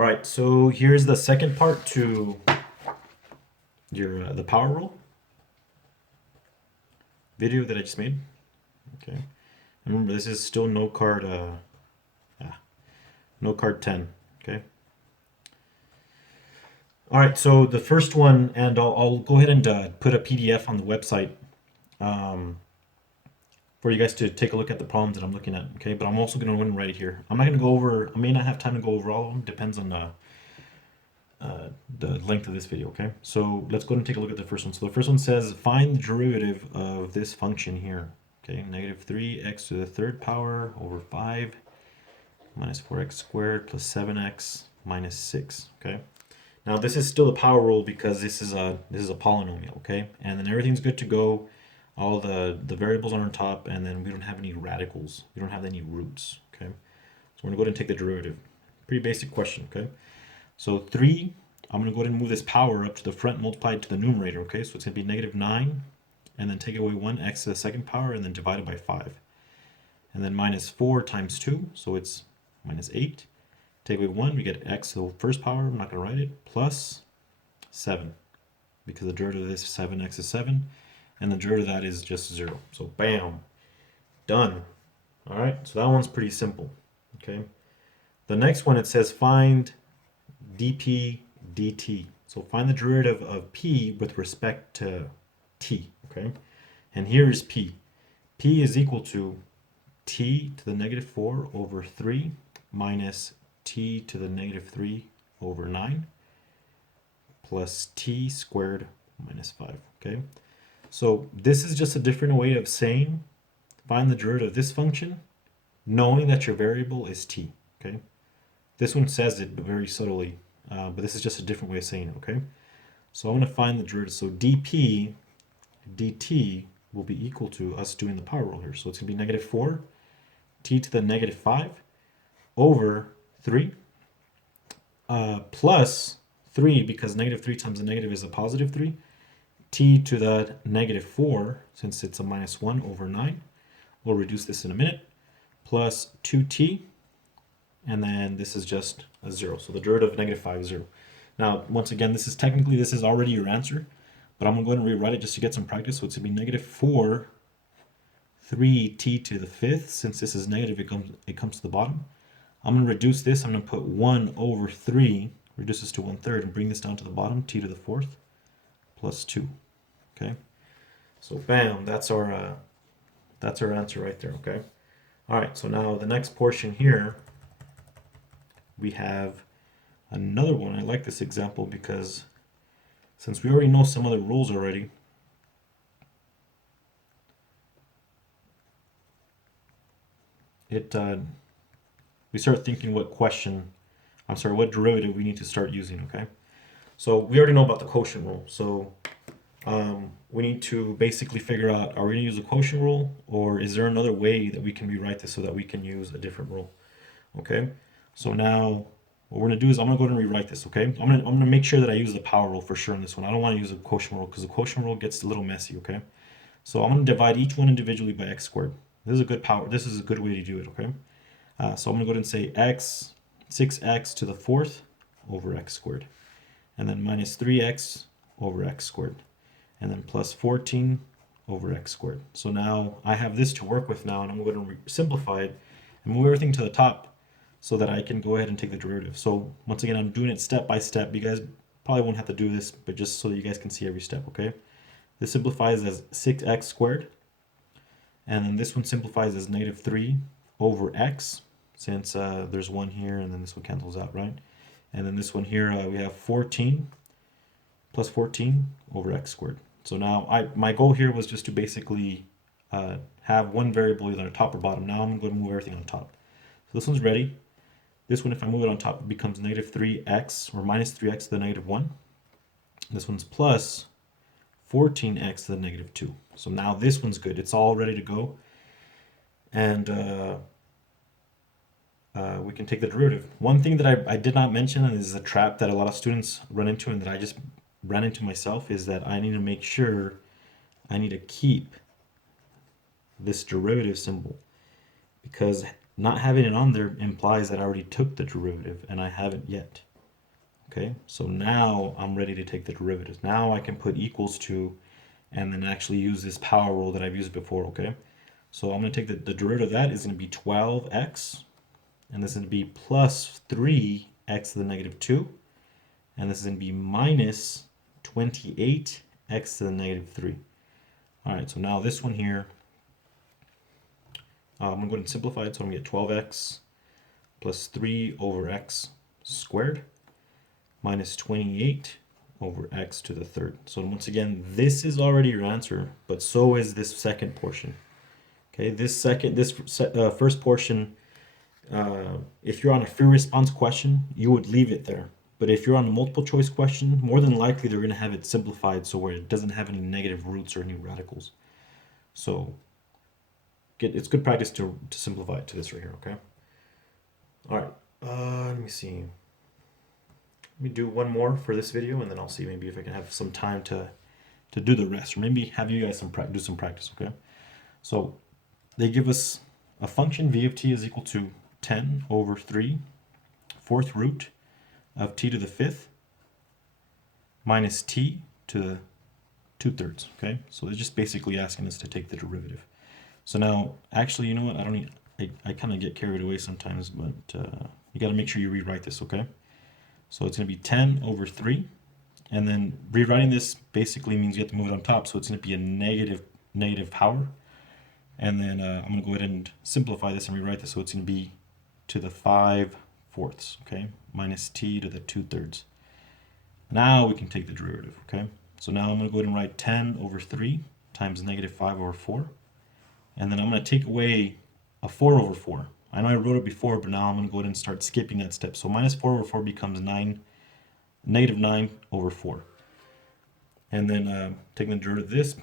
All right, so here's the second part to your the power rule video that I just made. Okay, and remember this is still no card no card 10. Okay. All right, so the first one, and I'll go ahead and put a PDF on the website um, for you guys to take a look at the problems that I'm looking at. Okay, but I'm also going to go and write it here. I'm not going to go over. I may not have time to go over all of them. Depends on the length of this video. Okay, so let's go and take a look at the first one. So the first one says find the derivative of this function here. Okay, negative 3x to the third power over 5 minus 4x squared plus 7x minus 6. Okay. Now this is still a power rule because this is a polynomial, okay? And then everything's good to go. All the variables are on top, and then we don't have any radicals. We don't have any roots, okay? So we're gonna go ahead and take the derivative. Pretty basic question, okay? So 3, I'm gonna go ahead and move this power up to the front, multiplied to the numerator, okay? So it's gonna be negative 9, and then take away 1x to the second power, and then divide it by 5. And then minus 4 times 2, so it's minus 8. Take away 1, we get x to the first power, I'm not going to write it, plus 7. Because the derivative of this 7x is 7, and the derivative of that is just 0. So bam, done. Alright, so that one's pretty simple. Okay. The next one, it says find dp dt. So find the derivative of p with respect to t. Okay. And here is p. P is equal to t to the negative 4 over 3 minus t to the negative 3 over 9 plus t squared minus 5. Okay, so this is just a different way of saying find the derivative of this function knowing that your variable is t. Okay, this one says it very subtly, but this is just a different way of saying it. Okay, so I'm going to find the derivative. So dp dt will be equal to us doing the power rule here. So it's going to be negative 4 t to the negative 5 over 3 plus 3, because negative 3 times a negative is a positive 3, t to the negative 4, since it's a minus 1 over 9. We'll reduce this in a minute, plus 2t, and then this is just a 0. So the derivative of negative 5 is 0. Now, once again, this is already your answer, but I'm going to go ahead and rewrite it just to get some practice. So it's going to be negative 4 3t to the 5th. Since this is negative, it comes to the bottom. I'm going to reduce this. I'm going to put 1 over 3, reduce this to 1/3, and bring this down to the bottom, t to the 4th, plus 2. Okay? So bam, that's our answer right there, okay? All right, so now the next portion here, we have another one. I like this example because since we already know some other rules already, we start thinking what derivative we need to start using, okay? So we already know about the quotient rule. So we need to basically figure out, are we going to use the quotient rule, or is there another way that we can rewrite this so that we can use a different rule? Okay, so now what we're going to do is I'm going to go ahead and rewrite this, okay? I'm going to make sure that I use the power rule for sure in this one. I don't want to use the quotient rule because the quotient rule gets a little messy, okay? So I'm going to divide each one individually by x squared. This is a good way to do it, okay? So I'm going to go ahead and say 6x to the 4th over x squared. And then minus 3x over x squared. And then plus 14 over x squared. So now I have this to work with now, and I'm going to simplify it and move everything to the top so that I can go ahead and take the derivative. So once again, I'm doing it step by step. You guys probably won't have to do this, but just so you guys can see every step, okay? This simplifies as 6x squared. And then this one simplifies as negative 3 over x, since there's 1 here, and then this one cancels out, right? And then this one here, we have 14 plus 14 over x squared. So now my goal here was just to basically have one variable either on top or bottom. Now I'm going to move everything on top. So this one's ready. This one, if I move it on top, it becomes negative 3x, or minus 3x to the negative 1. This one's plus 14x to the negative 2. So now this one's good. It's all ready to go. And we can take the derivative. One thing that I did not mention, and is a trap that a lot of students run into and that I just ran into myself, is that I need to make sure I need to keep this derivative symbol, because not having it on there implies that I already took the derivative and I haven't yet. Okay, so now I'm ready to take the derivatives. Now I can put equals to and then actually use this power rule that I've used before, okay? So I'm going to take the derivative of that is going to be 12x, and this is going to be plus 3x to the negative 2, and this is going to be minus 28x to the negative 3. All right, so now this one here, I'm going to go ahead and simplify it. So I'm going to get 12x plus 3 over x squared minus 28 over x to the third. So once again, this is already your answer, but so is this second portion. Okay, this first portion, if you're on a free response question, you would leave it there. But if you're on a multiple choice question, more than likely they're going to have it simplified so where it doesn't have any negative roots or any radicals. So it's good practice to simplify it to this right here, okay? All right, let me see. Let me do one more for this video, and then I'll see maybe if I can have some time to do the rest, or maybe have you guys do some practice, okay? So they give us a function v of t is equal to 10 over 3 fourth root of t to the fifth minus t to the 2/3, okay? So they're just basically asking us to take the derivative. So now, actually, you know what? I kind of get carried away sometimes, but you got to make sure you rewrite this, okay? So it's going to be 10 over 3. And then rewriting this basically means you have to move it on top. So it's going to be a negative power. And then I'm going to go ahead and simplify this and rewrite this. So it's going to be to the 5/4, okay? Minus t to the 2/3. Now we can take the derivative, okay? So now I'm going to go ahead and write 10 over 3 times negative 5 over 4. And then I'm going to take away a 4 over 4. I know I wrote it before, but now I'm going to go ahead and start skipping that step. So minus 4 over 4 becomes negative 9 over 4. And then taking the derivative of this,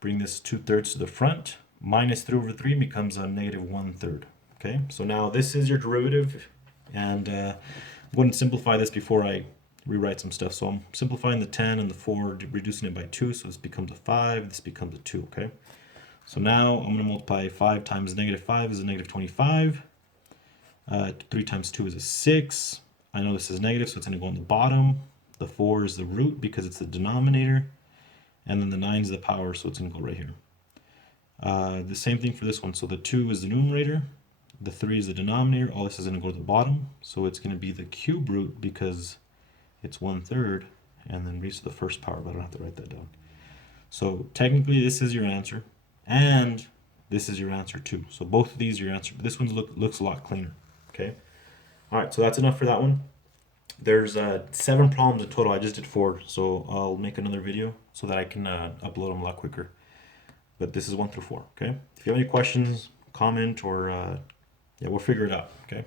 bring this 2/3 to the front. Minus 3 over 3 becomes a negative 1/3. Okay, so now this is your derivative. And I'm going to simplify this before I rewrite some stuff. So I'm simplifying the 10 and the 4, reducing it by 2. So this becomes a 5, this becomes a 2, okay? So now I'm going to multiply 5 times negative 5 is a negative 25. 3 times 2 is a 6. I know this is negative, so it's going to go on the bottom. The 4 is the root because it's the denominator. And then the 9 is the power, so it's going to go right here. The same thing for this one. So the 2 is the numerator. The 3 is the denominator. All this is going to go to the bottom. So it's going to be the cube root because it's 1/3. And then raised to the first power, but I don't have to write that down. So technically this is your answer. And this is your answer too. So both of these are your answer. But this one looks a lot cleaner. Okay. All right. So that's enough for that one. There's 7 problems in total. I just did 4. So I'll make another video so that I can upload them a lot quicker. But this is 1 through 4. Okay. If you have any questions, comment, or yeah, we'll figure it out. Okay.